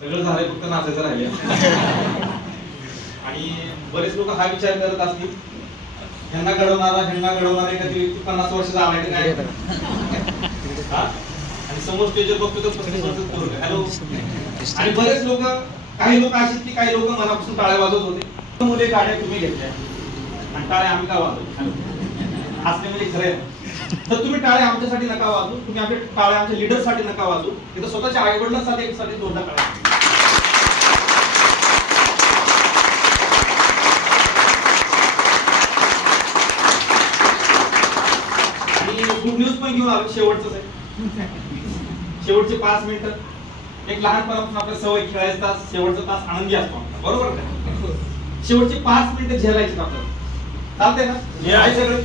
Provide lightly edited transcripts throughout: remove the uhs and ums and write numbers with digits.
सगळं झालंय, फक्त नाचायचं राहिले. आणि बरेच लोक हा विचार करत असतील, ह्यांना घडवणारा एखादी व्यक्ती 50 वर्षाचा आलाय की काय, आणि समोर स्टेजवर बघतो तर 35 वर्षाचा पोरग. हॅलो. आणि बरेच लोक, काही लोक असे की काही लोक मनापासून टाळ्या वाजवत होते. मुले गाड्या तुम्ही घेतल्या आणि टाळ्या आम्ही का वाजवतो असले म्हणजे खरं आहे. तर तुम्ही टाळ्या आमच्यासाठी नका वाजू, तुम्ही आपले टाळ्या आमच्या लीडरसाठी नका वाजू, इथं स्वतःच्या आई वडिलांसाठी जोरदार टाळ्या. गुड न्यूज पण घेऊन आलो, शेवटच आहे. शेवटचे 5 मिनिटं एक लहानपणापासून आपल्या सवय खेळायचा तास, शेवटचा तास आनंदी असतो, बरोबर का? शेवटचे 5 मिनिटं झेलायचे आपल्याला, चालतंय ना? सगळं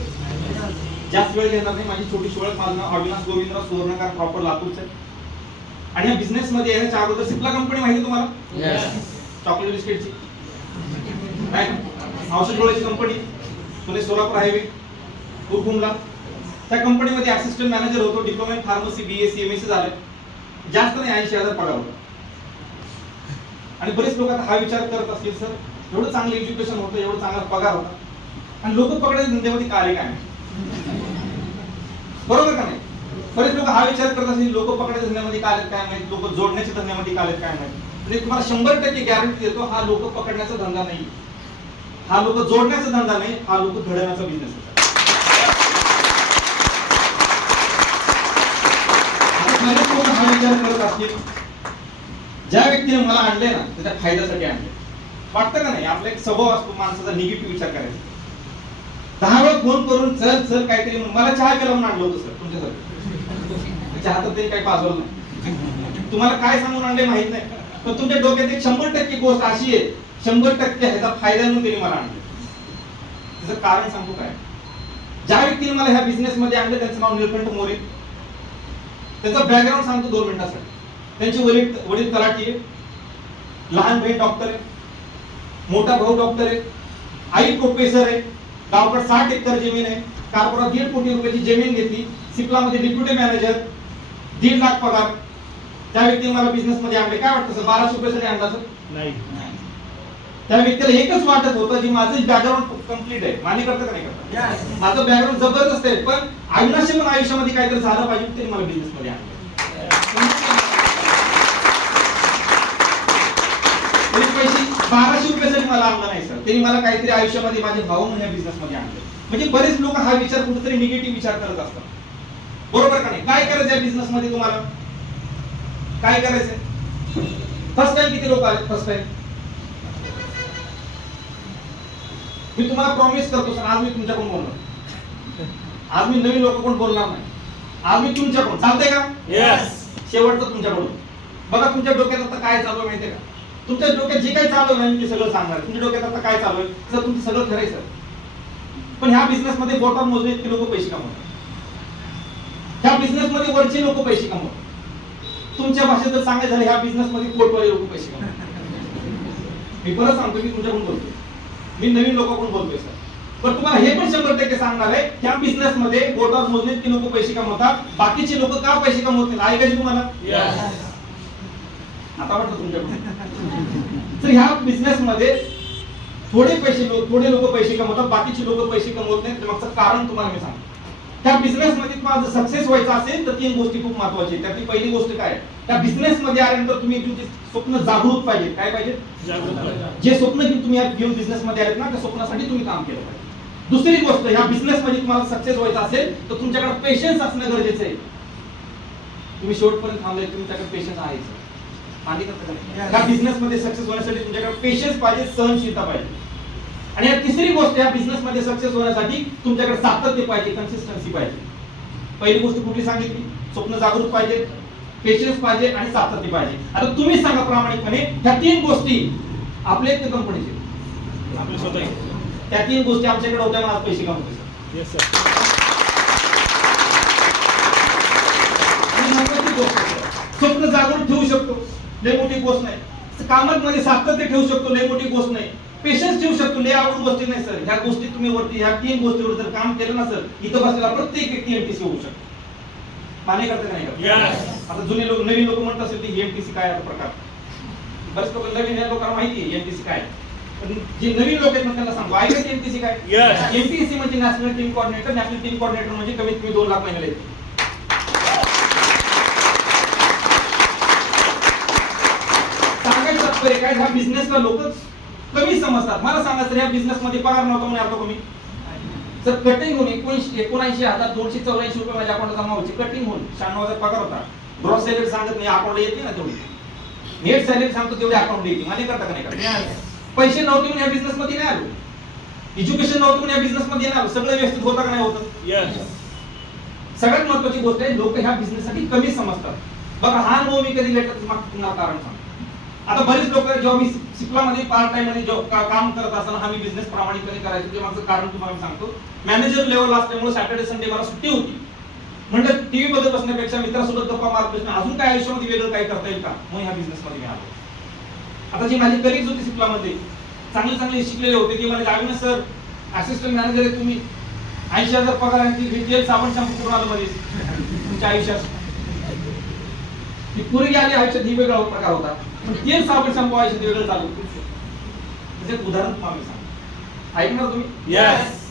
जास्त वेळ घेणार नाही. माझी छोटी ओळख, माझं नाव अविनाश गोविंदराव सुवर्णकार, प्रॉपर लातूरचं. आणि या बिझनेस मध्ये येण्याच्या अगोदर सिप्ला कंपनी माहिती तुम्हाला? चॉकलेट बिस्किटची, औषध गोळ्याची कंपनी, पुणे सोलापूर हायवे कुरकुमला. त्या कंपनीमध्ये असिस्टंट मॅनेजर होतो. Diploma in pharmacy, BSc MSc झाले. जास्त नाही, 80,000 पगार होता. आणि बरेच लोक आता हा विचार करत असतील, सर एवढं चांगलं एज्युकेशन होतं, एवढं चांगला पगार होता, आणि लोक पकडायचे धंद्यामध्ये का आले काय? बरोबर का नाही? बरेच लोक हा विचार करत असतील, लोक पकडायच्या धंद्यामध्ये का आलेत काय माहित, लोक जोडण्याच्या धंद्यामध्ये का आलेत काय माहित. म्हणजे तुम्हाला 100% गॅरंटी देतो, हा लोक पकडण्याचा धंदा नाही, हा लोक जोडण्याचा धंदा नाही, हा लोक घडवण्याचा बिझनेस आहे. हा विचार करत असतील, ज्या व्यक्तीने मला आणले ना त्याच्या फायद्यासाठी आणले, वाटतं का नाही? आपला एक स्वभाव असतो माणसाचा, निगेटिव्ह विचार करायचा. 10 वेळा फोन करून चल काहीतरी, मला चहा केला म्हणून आणलं होतं सर तुमच्यासाठी. चहा तर त्यांनी काही पाजवलं नाही, तुम्हाला काय सांगून आणले माहित नाही, पण तुमच्या डोक्यात एक 100% गोष्ट अशी आहे, 100% ह्याचा फायदा म्हणून त्यांनी मला आणले. त्याचं कारण सांगतो काय? ज्या व्यक्तीने मला ह्या बिझनेस मध्ये आणलं त्यांचं नाव निळकंठ मोरे. त्याचा बॅकग्राऊंड सांगतो 2 मिनिटासाठी. त्यांचे वडील तलाठी आहे, लहान बहीण डॉक्टर आहे, मोठा भाऊ डॉक्टर आहे, आई प्रोफेसर आहे, गावाकडे 60 एकर जमीन आहे, कार्पोरेट 1.5 कोटी रुपयाची जमीन घेतली, सिप्लामध्ये डेप्युटी मॅनेजर, 1.5 लाख पगार. त्या व्यक्तीने मला बिझनेस मध्ये आणले. काय वाटतं सर, 1200 रुपयासाठी आणला सर? नाही. त्या व्यक्तीला एकच वाटत होतं की माझं बॅकग्राऊंड कम्प्लीट आहे, मान्य करतं का नाही करता? माझं बॅकग्राऊंड जबरदस्त आहे, पण अविनाशी पण आयुष्यामध्ये काहीतरी झालं पाहिजे, त्यांनी मला बिझनेस मध्ये आणलं. पैसे 1200 रुपयासाठी मला आणलं नाही सर, त्यांनी मला काहीतरी आयुष्यामध्ये माझे भाऊ म्हणून या बिझनेस मध्ये आणलं. म्हणजे बरेच लोक हा विचार कुठेतरी निगेटिव्ह विचार करत असतात, बरोबर का नाही? काय करायचं या बिझनेस मध्ये? तुम्हाला काय करायचंय? फर्स्ट टाइम किती लोक आले? फर्स्ट टाइम मी तुम्हाला प्रॉमिस करतो सर, आज मी तुमच्याकडून बोलणार, आज मी नवीन लोकांकडून बोलणार नाही, आज मी तुमच्याकडून. चालतंय का? यस. शेवटचं तुमच्याकडून. बघा तुमच्या डोक्यात आता काय चालू आहे माहितीये का? तुमच्या डोक्यात जे काही चालू आहे मी ते सगळं सांगणार. तुमच्या डोक्यात आता काय चालू आहे सर, तुमचं सगळं खरं आहे सर, पण ह्या बिझनेस मध्ये बोटावर मोजले इतके लोक पैसे कमवतात, ह्या बिझनेस मध्ये वरचे लोक पैसे कमवतात. तुमच्या भाषेत जर सांगायचं झालं, ह्या बिझनेस मध्ये पोटवाले लोक पैसे कमवतात. मी परत सांगतो, मी तुमच्याकडून बोलतोय, मी नवीन लोकांकडून बोलतोय सर. पण तुम्हाला हे पण 100% सांगणार आहे, ह्या बिझनेस मध्ये बोटावर मोजले इतके लोक पैसे कमवतात, बाकीचे लोक का पैसे कमवत नाही? ऐकायचे तुम्हाला? आता वाटतं तुमच्याकडून. तर ह्या बिझनेस मध्ये थोडे लोक पैसे कमवतात, बाकीचे लोक पैसे कमवत नाहीत. मागचं कारण तुम्हाला मी सांगतो. त्या बिझनेस मध्ये तुम्हाला जर सक्सेस व्हायचं असेल तर 3 गोष्टी खूप महत्त्वाची आहेत. त्यातली पहिली गोष्ट काय? त्या बिझनेस मध्ये आल्यानंतर तुम्ही तुमचे स्वप्न जागृत पाहिजे. काय पाहिजे? जे स्वप्न घेऊन तुम्ही घेऊन बिझनेस मध्ये आलेत ना, त्या स्वप्नासाठी तुम्ही काम केलं पाहिजे. दुसरी गोष्ट, ह्या बिझनेस मध्ये तुम्हाला सक्सेस व्हायचं असेल तर तुमच्याकडे पेशन्स असणं गरजेचं आहे. तुम्ही शेवटपर्यंत थांबले, तुमच्याकडे पेशन्स आहे. आणि या बिझनेस मध्ये सक्सेस होण्यासाठी तुमच्याकडे पेशन्स पाहिजे, सहनशीलता पाहिजे. आणि या तिसरी गोष्ट, या बिझनेस मध्ये सक्सेस होण्यासाठी तुमच्याकडे सातत्य पाहिजे, कन्सिस्टन्सी पाहिजे. पहिली गोष्ट कुठली सांगितली? स्वप्न जागृत पाहिजे, पेशन्स पाहिजे आणि सातत्य पाहिजे. आता तुम्ही सांगा प्रामाणिकपणे, ह्या 3 गोष्टी आपल्या एक कंपनीचे, आपले स्वतः, त्या 3 गोष्टी आमच्याकडे होत्या म्हणून आज पैसे कमवतोय सर. Yes sir. स्वप्न जागृत ठेवू शकतो, लय मोठी गोष्ट नाही. कामात मध्ये सातत्य ठेवू शकतो, लय मोठी गोष्ट नाही. पेशन्स ठेवू शकतो, लय अवघड गोष्टी नाही सर. ह्या गोष्टी तुम्ही वरती, ह्या 3 गोष्टीवर जर काम केलं ना सर, इथं बसलेला प्रत्येक व्यक्ती एमटीसी होऊ शकतो. मान्य करते का नाही? आता जुने लोक, नवीन लोक म्हणत असेल की एमटीसी काय प्रकार, बरेच लोक नवीन लोकांना माहिती आहे एमटीसी काय, पण जे नवीन लोक आहेत त्यांना सांगू आहे का एमटीसी काय? एमटीसी म्हणजे national team coordinator. National team coordinator म्हणजे कमीत कमी 2 लाख महिन्याला येते. सांगायचं तात्पर्य काय, ह्या बिझनेसला लोक कमी समजतात. मला सांगा सर, या बिझनेस मध्ये पगार नव्हता म्हणून आलो कमी सर, कटिंग होऊन 79,284 रुपये माझ्या अकाउंटला जमा व्हायची. कटिंग होऊन 96,000 पगार होता. ग्रॉस सॅलरी सांगत नाही, अकाउंटला येते ना तेवढी. नेट सॅलरी सांगतो तेवढी अकाउंटला येते. मान्य करता का नाही करता? पैसे नव्हते म्हणून या बिझनेस मध्ये नाही आलो. एज्युकेशन नव्हतं म्हणून या बिझनेस मध्ये नाही आलो. सगळं व्यवस्थित होतं का नाही होतं? सगळ्यात महत्त्वाची गोष्ट आहे, लोक ह्या बिझनेस साठी कमी समजतात. बघा, हा अनुभव मी कधी घेतला तुम्हाला कारण सांगतो. आता बरेच लोक जेव्हा मी सिप्ला मध्ये पार्ट टाइम मध्ये काम करत असताना हा मी बिझनेस प्रामाणिकपणे करायचो. ते माझं कारण तुम्हाला सांगतो. मॅनेजर लेवल असल्यामुळे सॅटर्डे संडे मला सुट्टी होती. म्हणलं टीव्ही मध्ये बसण्यापेक्षा मित्रासोबत गप्पा मारत बसणं, अजून काय आयुष्यामध्ये वेगळं काय करता येईल का, मग ह्या बिझनेस मध्ये मी आलो. आता जी माझी कलिग्स होती सिप्ला मध्ये, चांगले शिकलेले होते, ते मला लावून सर असिस्टंट मॅनेजर आहे तुम्ही, 80,000 पगार आहे, तेल साबण शॅम्पू करून आलो मध्ये तुमच्या आयुष्यात. ती पूर्वी आली आयुष्यात ही वेगळा प्रकार होता, पण तेल साबण शॅम्पू आयुष्यात वेगळं चालू. म्हणजे उदाहरण तुम्हाला सांग, ऐकणार तुम्ही?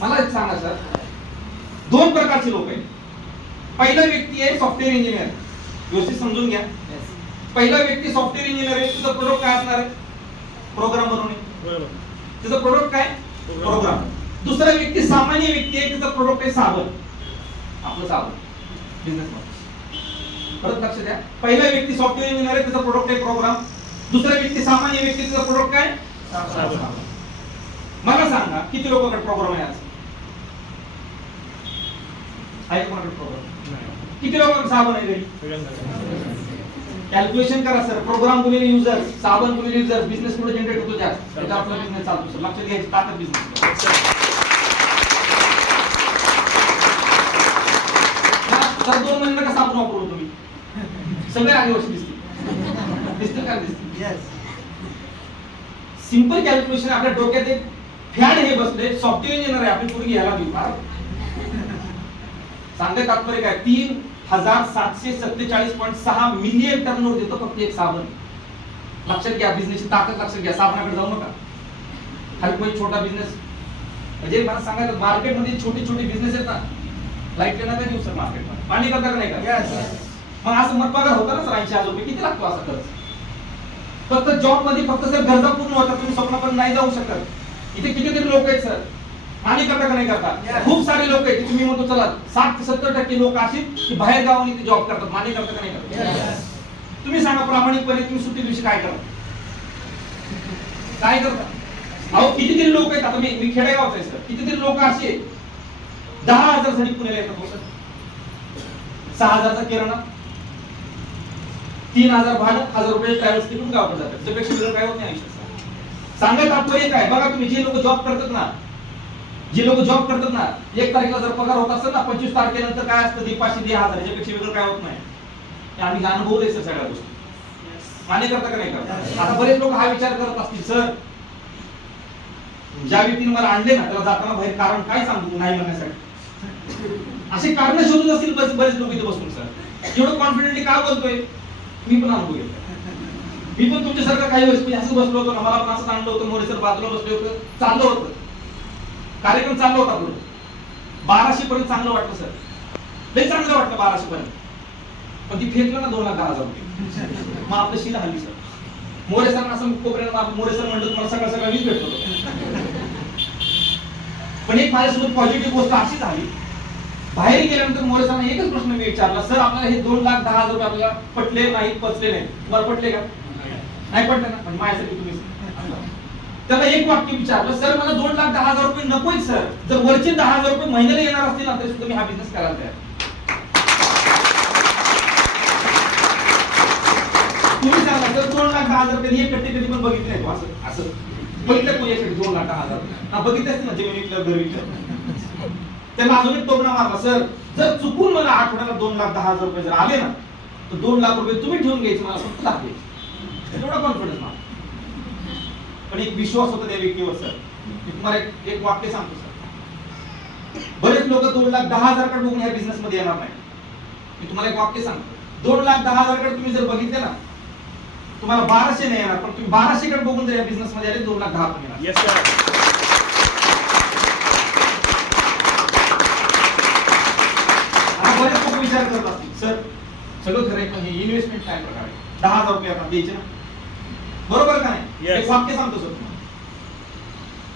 मला एक सांगा सर, 2 प्रकारचे लोक आहेत. पहिला व्यक्ती आहे सॉफ्टवेअर इंजिनियर. व्यवस्थित समजून घ्या. पहिला व्यक्ती सॉफ्टवेअर इंजिनियर आहे. तुझं प्रोडक्ट काय असणार आहे? प्रोग्राम बनवणे. त्याचं प्रोडक्ट काय? प्रोग्राम. दुसरा व्यक्ती सामान्य व्यक्ती आहे, त्याचं प्रोडक्ट आहे साबण. आपलं साबण बिझनेस मध्ये. परत लक्ष द्या, पहिला व्यक्ती सॉफ्टवेअर इंजिनियर आहे, त्याचा प्रोडक्ट आहे प्रोग्राम. दुसरा व्यक्ती सामान्य व्यक्ती, त्याचा प्रोडक्ट काय? साबण. मला सांगा किती लोकांकडे प्रोग्राम आहे आज? आहे कोणाकडे प्रोग्राम? किती लोकांकडे साबण आहे घरी? कॅल्क्युलेशन करा सर. प्रोग्राम गुणिले युजर, साबण गुणिले युजर, बिझनेस पुढे जनरेट होतो जास्त. त्याचा आपला बिझनेस चालतो सर. लक्षात घ्यायचं, ताकद बिझनेस. सर 2 महिन्याला का साबण वापरतो तुम्ही? सगळे आदिवासी दिसतील का? दिसतील. सिंपल कॅल्क्युलेशन आपल्या डोक्यात एक फॅड हे बसले. सॉफ्टवेअर इंजिनियर आहे, आपली पूर्वी घ्यायला घेऊ. सांगते तात्पर्य काय, 3,747.6 मिलियन टर्नओव्हर देतो फक्त एक साबण. लक्षात घ्या, बिझनेसची ताकद लक्षात घ्या. साबणाकडे जाऊ नका. हर कोई छोटा बिझनेस, म्हणजे मला सांगायचं मार्केटमध्ये छोटी बिझनेस आहेत ना, लाईट नका देऊ सर मार्केटमध्ये. पाणी करता का नाही का? मग असं मग पगार होता ना सर 80,000 रुपये. किती लागतो असा खर्च? फक्त जॉब मध्ये फक्त सर गरजा पूर्ण होतात, तुम्ही स्वप्नापर्यंत नाही जाऊ शकत. इथे कितीतरी लोक आहेत सर, आणि करता का नाही करता? खूप सारे लोक आहेत, तुम्ही म्हणतो चला 60 ते 70% लोक अशी की बाहेर गावांनी ते जॉब करतात. मान्य करता का नाही करता? तुम्ही सांगा प्रामाणिकपणे, तुम्ही सुट्टी दिवशी काय करता? काय करता? अहो कितीतरी लोक आहेत. आता मी खेडेगावचा आहे सर, कितीतरी लोक असे 10,000 साठी पुण्याला येतात सर. 6,000चा किराणा, 3,000 भाडं, 1,000 रुपये ट्रॅव्हल्स तिकडून गावाकडे जातात. त्यापेक्षा वेगळं काय होत नाही आयुष्यात. सांगा तात्पर्य काय? बघा तुम्ही जे लोक जॉब करतात ना, 1 तारखेला जर पगार होत असेल ना, 25 तारखेनंतर काय असतं, दे 500 दे 1000, याच्यापेक्षा वेगळं काय होत नाही. आम्ही अनुभवलंय सर सगळ्या गोष्टी. मान्य करता का नाही करता? आता बरेच लोक हा विचार करत असतील, सर ज्या व्यक्तीने मला आणले ना त्याला जाताना बाहेर कारण काय सांगू नाही म्हणण्यासाठी? असे कारण शोधत असतील बरेच लोक इथे बसून. सर एवढं कॉन्फिडेंटली का बोलतोय? मी पण अनुभव घेतला. मी पण तुमच्यासारखं काही वर्ष असं बसलो होतो ना, मला पण असं आणलं होतं. मोरे सर बाजूला बसले होते, चाललं होतं, कार्यक्रम चालला होता पुढे. 1200 पर्यंत चांगलं वाटलं सर, लय चांगलं वाटलं 1200 पर्यंत. पण ती फेकलं ना 2,10,000 रुपये. मग आपलं शिला हल्ली सर. मोरे सर असं कोपऱ्याला मोरे सर म्हणलं तुम्हाला सगळं वीज भेटतो. पण एक माझ्यासोबत पॉझिटिव्ह गोष्ट अशी झाली, बाहेर गेल्यानंतर मोरे सरांना एकच प्रश्न मी विचारला, सर आपल्याला हे 2,10,000 रुपये आपल्याला पटले नाहीत, पचले नाही. तुम्हाला पटले का? नाही पटले ना, म्हणजे माझ्यासाठी तुम्ही. त्याला एक वाक्य विचारलं, सर मला 2,10,000 रुपये नकोय सर, जर वरचे 10,000 रुपये महिन्याला येणार असतील ना तरी सुद्धा मी हा बिझनेस करायला तयार. तुम्ही सांगा सर 2,10,000 रुपये हे कधी पण बघितले नाही असं बघितलं कोणी यासाठी 2,10,000? हा बघितलंच ना, जमीन विकलं, घर विकलं. त्याला अजून एक टोमणा मारला, सर जर चुकून मला आठवड्याला 2,10,000 रुपये जर आले ना तर 2 लाख रुपये तुम्ही ठेवून घ्यायचे, मला फक्त दाखवायचे. एवढा कॉन्फिडन्स मला. पण एक विश्वास होता त्या व्यक्तीवर सर. मी तुम्हाला एक वाक्य सांगतो सर, बरेच लोक 2,10,000 कडे बघून या बिझनेस मध्ये येणार नाही. मी तुम्हाला एक वाक्य सांगतो, 2,10,000 कडे तुम्ही जर बघितले ना तुम्हाला 1200 नाही येणार, पण तुम्ही 1200 कडे बघून जर या बिझनेस मध्ये आले 2,10,000 पण येणार. Yes sir. आता बरेच लोक विचार करत असतील, सर सगळं खरं आहे, पण हे इन्व्हेस्टमेंट काय प्रकार आहे? 10,000 रुपये आपण द्यायचे ना, बरोबर का नाही? Yes. एक वाक्य सांगतो सर तुम्हाला,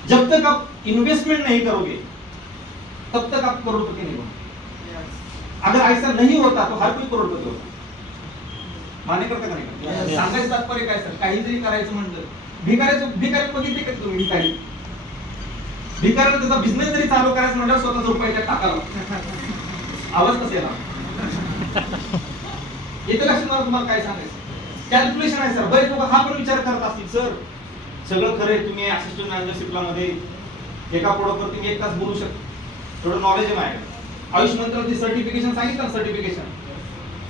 जब तक आप इन्वेस्टमेंट नहीं करोगे तब तक आप करोड़पति नहीं बनोगे. अगर ऐसा नहीं होता तो हर कोई करोड़पति होता. मान्य करता का नाही? Yes. सांगायचं तात्पर्य काय सर, काही जरी करायचं म्हणलं, भिकारी बघितले का तुम्ही? भिकाऱ्याला त्याचा बिझनेस जरी चालू करायचं म्हणलं स्वतःचा रुपये त्यात टाकावा. आवाज कसा येणार? येते लक्षात मला तुम्हाला काय सांगायचं, कॅल्क्युलेशन आहे सर. बरेच लोक हा पण विचार करत असतील, सर सगळं खरं आहे, तुम्ही असिस्टंट मॅनेजरशिपला मध्ये एका प्रोडक्टवर तुम्ही 1 तास बोलू शकता, थोडं नॉलेज आहे माझ्याकडे. आयुष मंत्रालयाची सर्टिफिकेशन सांगितलं, सर्टिफिकेशन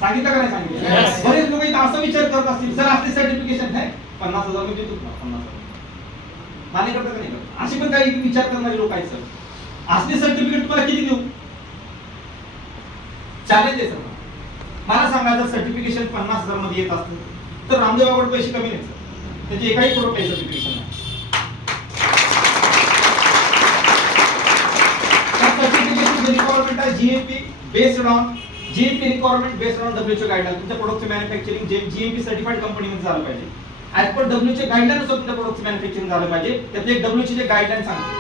सांगितलं का नाही सांगितलं? Yes. बरेच लोक इथं असं विचार करत असतील, सर असली सर्टिफिकेशन आहे 50,000 मी देतो ना, 50,000 मान्य करता का नाही? अशी पण काही विचार करणारे लोक आहेत सर. असली सर्टिफिकेट तुम्हाला किती देऊ? चॅलेंज आहे सर. मला सांगा, जर सर्टिफिकेशन 50,000 मध्ये येत असतं तर रामदेव बाबाकडे पैसे कमी नाही सर, त्याचे एकाही प्रोडक्ट आहे सर्टिफिकेशन नाही. सर्टिफिकेशन रिक्वायरमेंट आहे GMP based on WHO guideline. तुमच्या प्रोडक्टचे मॅन्युफॅक्चरिंग जीएमपी सर्टिफाइड कंपनीमध्ये झालं पाहिजे. ऍज पर WHO गाइडलाइन नुसार तुमच्या प्रोडक्टचे मॅन्युफॅक्चरिंग झालं पाहिजे. त्यात एक WHO चे गाइडलाइन सांगते.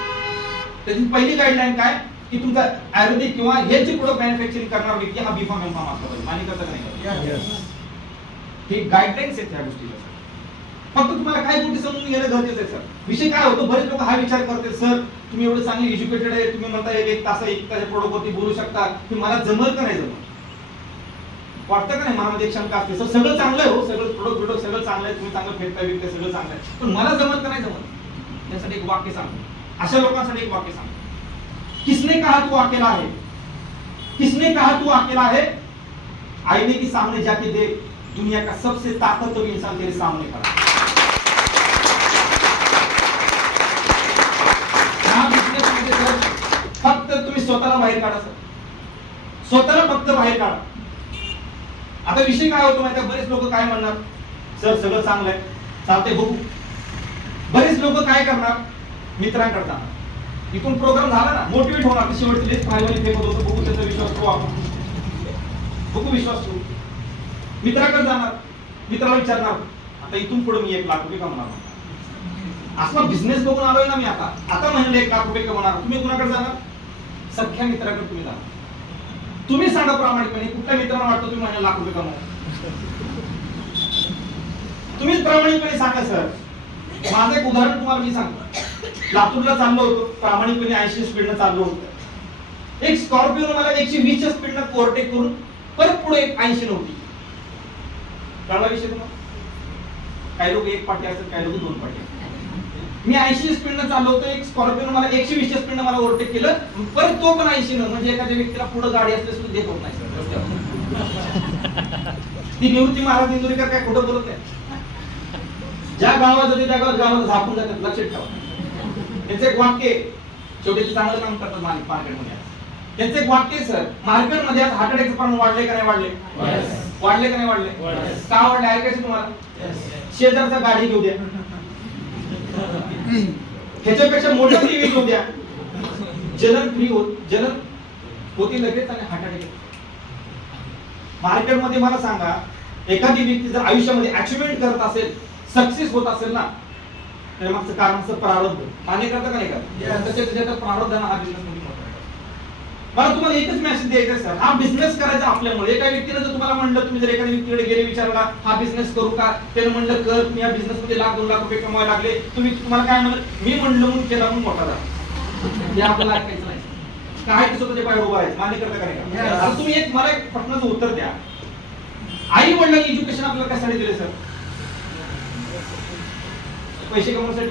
त्याची पहिली गाइडलाइन काय की तुमचा आयुर्वेदिक किंवा हेल्थचे प्रोडक्ट मॅन्युफॅक्चरिंग करणारा व्यक्ती हा B.Pharm M.Pharm असला पाहिजे. मान्य करता का नाही? Yes. हे गाइडलाइन्स आहेत त्या गोष्टीला. फक्त तुम्हाला काय गोष्टी समजून घेणं गरजेचं आहे सर. विषय काय होतो, बरेच लोक हा विचार करते, सर तुम्ही एवढं चांगले एज्युकेटेड आहे, तुम्ही म्हणता 1 तास प्रोडक्ट वरती बोलू शकता, की मला जमल का नाही जमल? वाटतं का नाही मनामध्ये एक शंका असते, सर सगळं चांगलं आहे हो, सगळं प्रोडक्ट सगळं चांगलं आहे, तुम्ही चांगलं फेकताय विकताय सगळं चांगलं आहे, पण मला जमल का नाही जमल? यासाठी एक वाक्य सांगतो, अशा लोकांसाठी एक वाक्य सांगतो. किसने कहा तू अकेला है? किसने कहा तू अकेला है? आईने के सामने जाके देख, दुनिया का सबसे ताकतवर इंसान तेरे सामने खड़ा है. हा बिझनेस मध्ये सर फक्त तुम्ही स्वतःला बाहेर काढा सर, स्वतःला फक्त बाहेर काढा. आता विषय काय होतो माहिती आहे, बरेच लोक काय म्हणणार, सर सगळं चांगलं आहे, चालतंय बघू. बरेच लोक काय करणार, मित्रांकडे जाणार, इथून प्रोग्राम झाला ना, मोटिवेट होणार, शेवटची लिस्ट फायनली फेकत होतं, बघू त्याचा विश्वास ठेवू आपण, बघू विश्वास ठेवू. मित्राकडे जाणार, मित्राला विचारणार, आता इथून पुढे मी 1 लाख रुपये कमवणार, असला बिझनेस बघून आलोय ना मी, आता म्हणले 1 लाख रुपये कमवणार. तुम्ही कुणाकडे जाणार? सख्या मित्राकडे तुम्ही जाणार. तुम्ही सांगा प्रामाणिकपणे, कुठल्या मित्राला वाटतं तुम्ही महिन्याला 1 लाख रुपये कमवा? तुम्हीच प्रामाणिकपणे सांगा सर. माझं एक उदाहरण तुम्हाला मी सांगतो. लातूरला चाललो होतो, प्रामाणिकपणे 80 स्पीडनं चाललो होतो. एक स्कॉर्पिओ मला 120 च्या स्पीडनं ओव्हरटेक करून परत पुढे 80 नव्हती. कळला विषय तुम्हाला? काही लोक 1 पाठी असतात, काही लोक 2 पाठी असतात. मी 80 स्पीडनं चाललो होतो, एक स्कॉर्पिओ मला 120 च्या स्पीडनं मला ओव्हरटेक केलं, परत तो पण 80 न. म्हणजे एखाद्या व्यक्तीला पुढे गाडी असल्यास सुद्धा देत होत नाही सर रस्त्यावर. ती निवृत्ती महाराज इंदुरीकर काय खोटं बोलत नाही. ज्या गावात जाते त्या गावाला झापून जातात, लक्षात ठेवा. त्यांचं एक वाक्य, शेवटी चांगलं काम करतात मार्केटमध्ये. त्यांचं एक वाक्य सर, मार्केटमध्ये आज हार्ट अटॅकचं प्रमाण वाढले का नाही वाढले? वाढले का नाही वाढले? का वाढले ऐकायचं तुम्हाला? शेजारचा गाडी घेऊ द्या, ह्याच्यापेक्षा मोठी टीव्ही घेऊ द्या, जलन फ्री होती लगेच आणि हार्ट अटॅक. मार्केटमध्ये मला सांगा, एखादी व्यक्ती जर आयुष्यामध्ये अचिव्हमेंट करत असेल, सक्सेस होत असेल ना, तर मागचं कारण असं प्रारब्ध. मान्य करता का नाही करत? त्याच्यात प्रारब्धानं हा बिझनेस मध्ये मोठा आहे. मला तुम्हाला एकच मेसेज द्यायचा सर, हा बिझनेस करायचा आपल्यामुळे. एका व्यक्तीने जर तुम्हाला म्हणलं, तुम्ही जर एखाद्या व्यक्तीकडे गेले विचारला हा बिझनेस करू का, त्याने म्हणलं कर, तुम्ही या बिझनेस मध्ये 1,00,000-2 लाख रुपये कमवायला लागले, तुम्हाला काय म्हणलं, मी म्हणलं म्हणून केला म्हणून मोठा झाला, हे आपल्याला ऐकायचं नाही. काय ते स्वतःच्या पायावर उभा राहायचं. मान्य करता का नाही? आता तुम्ही मला एक प्रश्नाचं उत्तर द्या. आई वडिलांनी एज्युकेशन आपल्याला कशासाठी दिले सर? पैसे कमवण्यासाठी,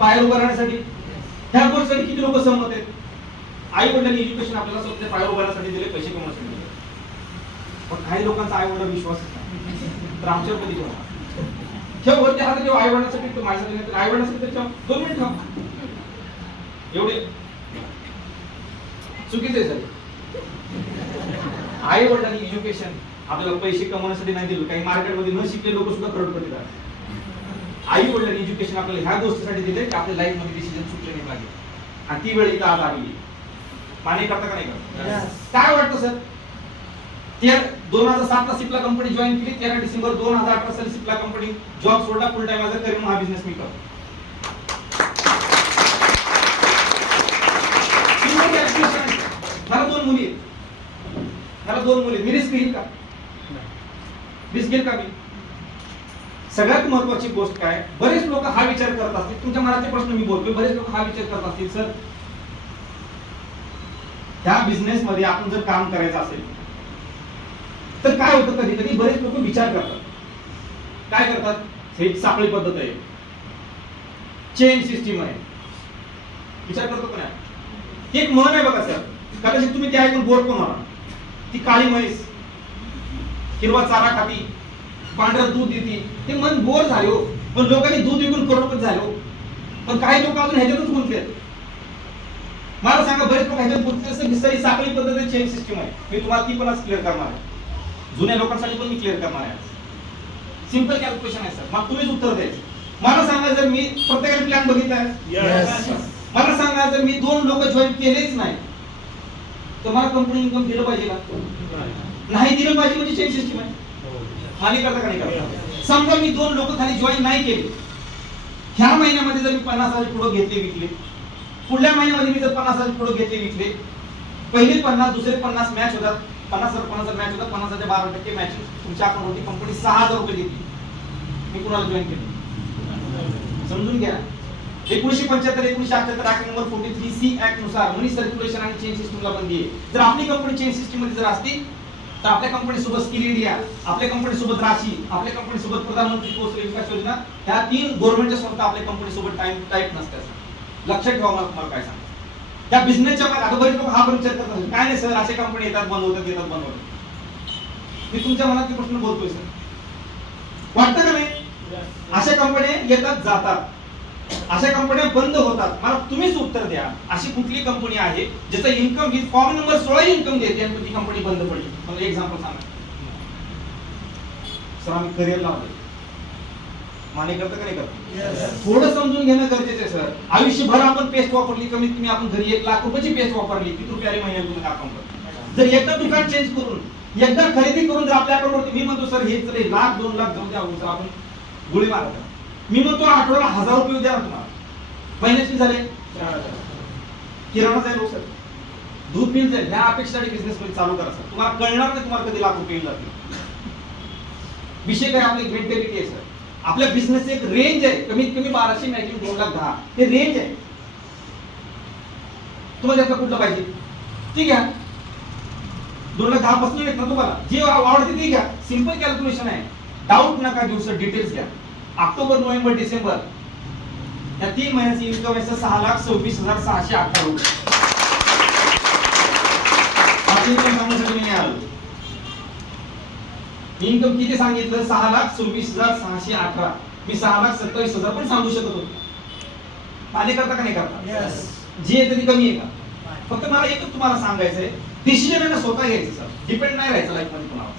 पायावर उभा राहण्यासाठी. ह्या गोष्टीसाठी किती लोक सहमत आहेत? आई वडिलांनी एज्युकेशन आपल्याला स्वतःच्या पायावर उभा राहण्यासाठी दिले, पैसे कमवण्यासाठी दिले. पण काही लोकांचा आई वडिलांवर विश्वास नाही, तर आमच्यावर कधी ठेवा. ठेव वरती हात ठेव, आई वडिलांसाठी माझ्यासाठी नाही, आई वडिलांसाठी ठेव, 2 मिनिट ठेव. एवढे चुकीचे आहे सर. आई वडिलांनी एज्युकेशन आपल्याला पैसे कमवण्यासाठी नाही दिलं, काही मार्केटमध्ये न शिकलेले लोक सुद्धा करोडपती झाले. आई वडिलांनी एज्युकेशन आपल्याला ह्या गोष्टीसाठी दिले की आपल्या लाईफ मध्ये डिसिजन चुकले नाही पाहिजे, आणि ती वेळ इथं आज आली. मान्य करता का नाही करता? काय वाटतं सर? 2007 ला सिप्ला कंपनी जॉईन केली, 13 डिसेंबर 2018 साली सिप्ला कंपनी जॉब सोडला, फुल टाइम ॲज अ करियर हा बिझनेस मी करतो. मला दोन मुली आहेत, मी रिस्क घेईल का? रिस्क घेईल का मी? सगळ्यात महत्वाची गोष्ट काय, बरेच लोक हा विचार करत असतील, तुमच्या मनातले प्रश्न मी बोलतोय, बरेच लोक हा विचार करत असतील, सर त्या बिझनेस मध्ये आपण जर काम करायचं असेल तर काय होतं, कधी कधी बरेच लोक विचार करतात, काय करतात, हे साखळी पद्धत आहे, चेन सिस्टीम आहे, विचार करतो का नाही? एक म्हण आहे बघा सर, कदाचित तुम्ही ते ऐकून बोर पण होणार, ती काळी म्हैस हिरवा चारा खाती, पांढरं दूध देते, ते मन बोर झाले हो. पण लोकांनी दूध विकून करोडपती झाले हो. पण काही लोक अजून ह्याच्यातच गुंतले. मला सांगा, बरेच लोक ह्याच्यात गुंतले, ही साखळी पद्धत चेन सिस्टीम आहे. मी तुम्हाला ती पण आज क्लिअर करणार आहे, जुन्या लोकांसाठी पण मी क्लिअर करणार आहे. सिंपल कॅल्क्युलेशन आहे सर, मग तुम्हीच उत्तर द्यायचं. मला सांगा, जर मी प्रत्येकाने प्लॅन बघितलाय, मला सांगा, जर मी 2 लोक जॉईन केलेच नाही तर मला कंपनी इन्कम दिलं पाहिजे का? नाही दिलं पाहिजे, म्हणजे चेन सिस्टीम आहे. खाली करता का नाही करता? समजा मी 2 लोक खाली जॉईन नाही केले, ह्या महिन्यामध्ये जर मी 50,000 पुढे घेतले विकले, पुढल्या महिन्यामध्ये मी जर 50,000 पुढे घेतले विकले, पहिले 50 दुसरे 50 मॅच होतात, 50,000 मॅच होतात, 50,000 12% मॅचिंग तुमच्या अकाउंटवरती कंपनी 6,000 रुपये देते. मी कुणाला जॉईन केलं समजून घ्या. 1975 1978 ऍक्ट नंबर 43C ऍक्ट नुसार मनी सर्क्युलेशन आणि चेन सिस्टीमला बंदी आहे. जर आपली कंपनी चेन सिस्टीम मध्ये जर असती तर आपल्या कंपनी सोबत स्किल इंडिया, आपल्या कंपनी सोबत राशी, आपल्या कंपनी सोबत प्रधानमंत्री कौशल्य विकास योजना, ह्या 3 गव्हर्नमेंटच्या संस्था आपल्या कंपनी सोबत टाईप नसतात. लक्षात ठेवा. मला तुम्हाला काय सांगायचं, त्या बिझनेसच्या मागे आता बरेच लोक हा पण विचार करतात, काय नाही सर, असे कंपनी येतात बनवतात येतात बनवतात. मी तुमच्या मनातले प्रश्न बोलतोय सर, वाटतं का नाही? अशा कंपन्या येतात जातात, अशा कंपन्या बंद होतात. मला तुम्हीच उत्तर द्या, अशी कुठली कंपनी आहे ज्याचा इन्कम ही फॉर्म नंबर 16 इन्कम देते आणि ती कंपनी बंद पडली? मला एक्झाम्पल सांगा सर. आम्ही करिअर लावले, मान्य करता का नाही करता? थोडं समजून घेणं गरजेचं आहे सर. आयुष्यभर आपण पेस्ट वापरली, कमीत कमी आपण घरी 1 लाख रुपयाची पेस्ट वापरली, किती रुपये महिन्याला तुम्ही अकाउंट? जर एकदा दुकान चेंज करून, एकदा खरेदी करून जर आपल्या अकाउंटवरती, मी म्हणतो सर हे चले 1 2 लाख जाऊ द्या, आपण गोळी मारत, मी म्हणतो आठवड्याला 1000 रुपये द्या तुम्हाला, महिन्याचे झाले 4,000. किराणा जाईल हो सर, दूध मिल जाईल, ह्या अपेक्षेसाठी बिझनेस मध्ये चालू करा सर. तुम्हाला कळणार नाही तुम्हाला कधी लाख रुपये जातील. विषय काय, आपली मेंटॅलिटी आहे सर. आपल्या बिझनेस एक रेंज आहे, कमीत कमी 1200 मॅक्सिमम 2,10,000 हे रेंज आहे. तुम्हाला त्यातलं कुठलं पाहिजे ठीक आहे, 2,10,000 पासून येत ना तुम्हाला, जे आवडते ते घ्या. सिंपल कॅल्क्युलेशन आहे, डाऊट नका घेऊ सर, डिटेल्स घ्या. ऑक्टोबर नोव्हेंबर डिसेंबर या 3 महिन्याची इन्कम आहे 6,26,618 रुपये. इन्कम सांगण्यासाठी मी आलो. इन्कम किती सांगितलं? 6,26,618. मी 6,27,000 पण सांगू शकत होतो. पाणी करता का नाही करता? जे येतं ते कमी आहे का? फक्त मला एकच तुम्हाला सांगायचं आहे, डिसिजन आहे ना स्वतः घ्यायचं सर, डिपेंड नाही राहायचं लाईफ मध्ये कोणावर.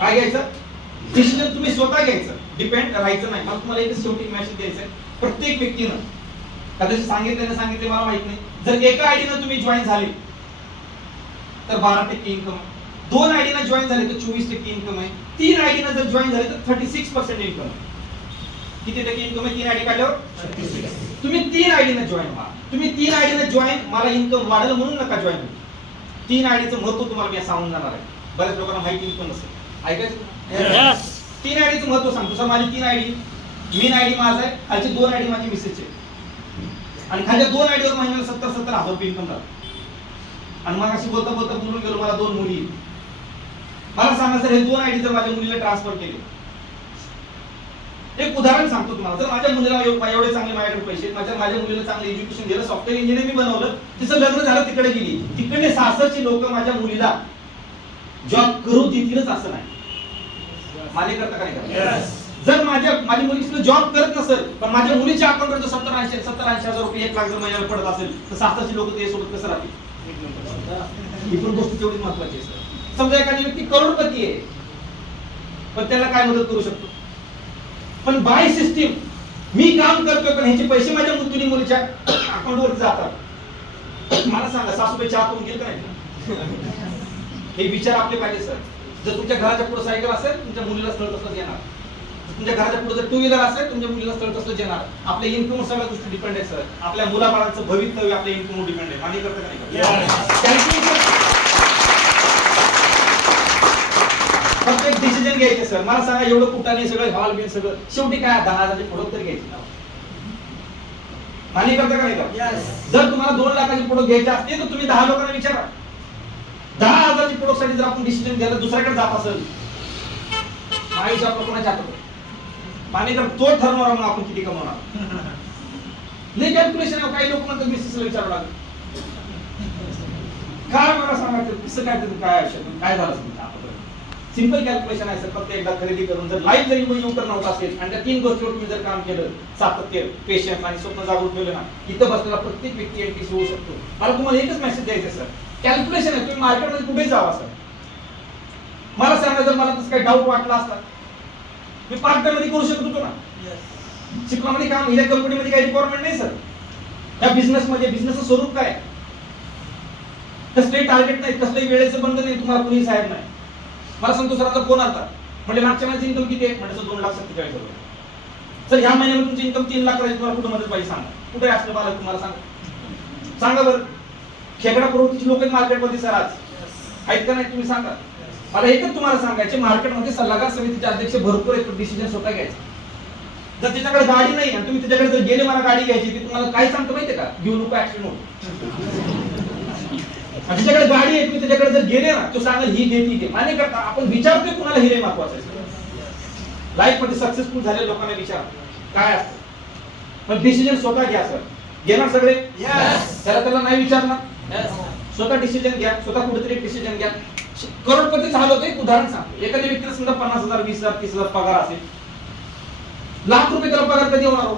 काय घ्यायचं? डिसिजन तुम्ही स्वतः घ्यायचं, डिपेंड राहायचं नाही. मला तुम्हाला एकच शेवटी मेसेज द्यायचा आहे, प्रत्येक व्यक्तीनं कदाचित सांगितले मला माहित नाही, जर एका आयडीनं तुम्ही जॉईन झाले तर 12% इन्कम आहे, 2 आयडीनं जॉईन झाले तर 24% इन्कम आहे, 3 आयडीनं जर जॉईन झाले तर 36% इन्कम आहे. किती टक्के इन्कम आहे 3 आयडी काढल्यावर? 36%. तुम्ही 3 आयडीनं जॉईन व्हा. तुम्ही 3 आयडीनं जॉईन, मला इन्कम वाढेल म्हणून नका जॉईन व्हा. 3 आयडीचं महत्व तुम्हाला मी सांगून जाणार आहे, बऱ्याच लोकांना माहिती पण नसेल. ऐकायचं? 3 आयडीचं महत्व सांगतो सर. माझी 3 आयडी, मेन आयडी माझा आहे, खालची 2 आयडी माझी मिसेसचे, आणि खालच्या 2 आयडीवर महिन्याला 70,000 रुपये इन्कम झालं. आणि मग अशी बोलता बोलता बोलून गेलो, मला 2 मुली. मला सांगा सर, हे 2 आयडी जर माझ्या मुलीला ट्रान्सफर केले, एक उदाहरण सांगतो तुम्हाला, जर माझ्या मुलीला एवढे चांगले माझ्याकडे पैसे, माझ्या मुलीला चांगलं एज्युकेशन दिलं, सॉफ्टवेअर इंजिनियर मी बनवलं, तिचं लग्न झालं, तिकडे गेली, तिकडे सासरची लोक माझ्या मुलीला जॉब करू देतीलच असं नाही. मान्य करता का नाही? जर माझी मुली जॉब करत नसेल पण माझ्या मुलीच्या अकाउंटवर जर 70-80,000 रुपये 1 लाख जर महिन्याला पडत असेल तर सासरची लोक ते सोबत कसं राहतील? ही पण गोष्ट तेवढीच महत्वाची आहे सर. समजा एखादी व्यक्ती करोडपती आहे, पण त्याला काय मदत करू शकतो? पण बाय सिस्टीम मी काम करतोय पण ह्याचे पैसे माझ्या मुलीच्या मुलीच्या अकाउंटवर जातात. मला सांगा, सासूबाई चहा करून घेत नाही? हे विचार आपले पाहिजे सर. जर तुमच्या घराच्या पुढे सायकल असेल, तुमच्या मुलीला स्थळ तसंच येणार. तुमच्या घराच्या पुढे जर टू व्हीलर असेल, तुमच्या मुलीला स्थळ तसंच येणार. आपल्या इन्कम सगळ्या गोष्टी डिपेंड आहे सर. आपल्या मुलाबाळांचं भवितव्य आपल्या इन्कमवर डिपेंड आहे. आणि करतं का नाही? प्रत्येक डिसिजन घ्यायचे सर. मला सांगा, एवढं कुठाने सगळं हॉल बिल सगळं शेवटी काय 10,000चे प्रोडक्ट तरी घ्यायचे. मान्य करता का नाही का? जर तुम्हाला 2 लाखाचे प्रोडक्ट घ्यायचे असते तर तुम्ही 10 लोकांना विचारा. 10,000चे प्रोडक्ट साठी जर आपण डिसिजन घ्यायला दुसऱ्याकडे जात असेल, आयुष्य आपलं कोणाच्या हातात? मान्य कर, तो ठरवणार मग आपण किती कमवणार. नाही कॅल्क्युलेशन आहे. काही लोक म्हणतात मिसेसला विचारावं लागेल. काय मला सांगायचं कसं काय काय आयुष्यात काय झालं समजा. सिंपल कॅल्क्युलेशन आहे सर. फक्त एकदा खरेदी करून जर लाईफ जरी युटर्न होत असेल आणि त्या 3 गोष्टीवर तुम्ही जर काम केलं, सातत्य, पेशन्स आणि स्वप्न जागृत ठेवलं ना, इथं बसलेला प्रत्येक व्यक्ती एनटीसी होऊ शकतो. मला तुम्हाला एकच मेसेज द्यायचा सर, कॅल्क्युलेशन आहे. तुम्ही मार्केटमध्ये कुठे जावा सर. मला सांगा, जर मला तसं काही डाऊट वाटला असता, मी पार्ट टाइम मध्ये करू शकत होतो ना. शिकवामध्ये काम, या कंपनीमध्ये काही रिक्वायरमेंट नाही सर. या बिझनेस मध्ये बिझनेसचं स्वरूप काय, कसले टार्गेट नाही, कसले वेळेचं बंधन नाही, तुम्हाला कुणी साहेब नाही. मला सांगतो सरांचा फोन आला, म्हणजे मागच्या महिन्याची इन्कम किती आहे? म्हणजे 2,47,000. सर ह्या महिन्यामध्ये तुमची इन्कम 3 लाख करायची, तुम्हाला कुठं मदत पाहिजे सांगा. कुठे असलं मला तुम्हाला सांगा बरं. खेकडा प्रवृत्तीची लोक मार्केटमध्ये सर आज आहेत का नाही तुम्ही सांगा. मला एकच तुम्हाला सांगायचे, मार्केटमध्ये सल्लागार समितीचे अध्यक्ष भरपूर आहेत, डिसिजन स्वतः घ्यायचे. जर त्याच्याकडे गाडी नाही आणि तुम्ही त्याच्याकडे जर गेले मला गाडी घ्यायची, ते तुम्हाला काय सांगतो माहितीये का? घेऊ नको, ऍक्सिडेंट होतो. त्याच्याकडे गाडी आहे, तुम्ही त्याच्याकडे जर गेले ना, तो सांगेल ही घे ती घे. मान्य करता, आपण विचारतोय कुणाला, हे महत्वाचं आहे. लाईफ मध्ये सक्सेसफुल झालेल्या लोकांना विचार काय असतं, पण डिसिजन स्वतः घ्या सर. घेणार सगळे? त्याला नाही विचारणार. स्वतः डिसिजन घ्या, स्वतः कुठेतरी डिसिजन घ्या. करोडपती झालो तर एक उदाहरण सांगतो. एखाद्या व्यक्तीला समजा 50,000, 20,000, 30,000 पगार असेल, लाख रुपये त्याला पगार कधी होणार हो?